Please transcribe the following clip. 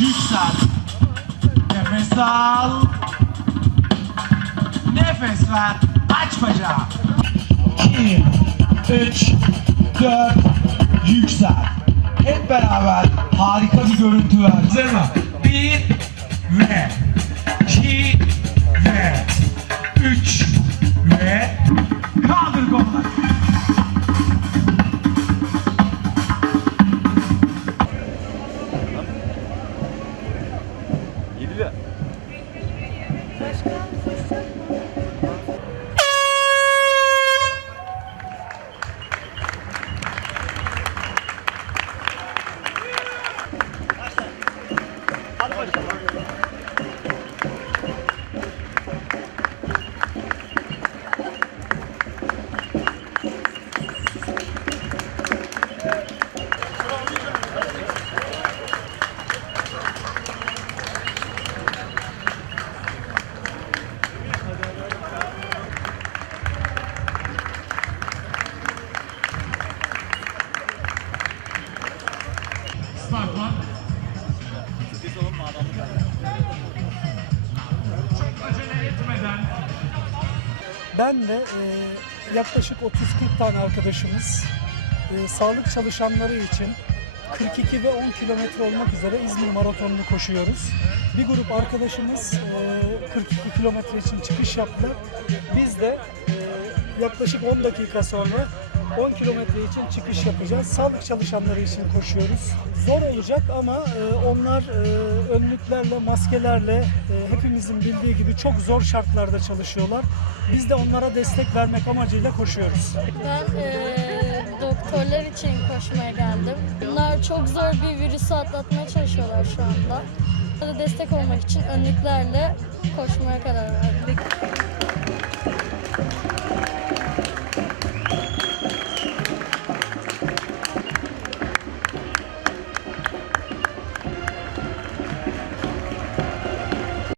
Yüksel. Nefes al. Nefes ver. Aç bacağı. 2, 3, 4, yüksel. Hep beraber harika bir görüntü ver. Hazır mı? 1 ve 2 Look. Sparkman. Çok acele etmeden Ben ve e, yaklaşık 30-40 tane arkadaşımız e, sağlık çalışanları için 42 ve 10 kilometre olmak üzere İzmir Maratonu'nu koşuyoruz. Bir grup arkadaşımız e, 42 kilometre için çıkış yaptılar. Biz de e, yaklaşık 10 dakika sonra 10 kilometre için çıkış yapacağız. Sağlık çalışanları için koşuyoruz. Zor olacak ama e, onlar e, önlüklerle, maskelerle e, hepimizin bildiği gibi çok zor şartlarda çalışıyorlar. Biz de onlara destek vermek amacıyla koşuyoruz. Ben eee, doktorlar için koşmaya geldim. Bunlar çok zor bir virüsü atlatmaya çalışıyorlar şu anda. Onlara destek olmak için önlüklerle koşmaya karar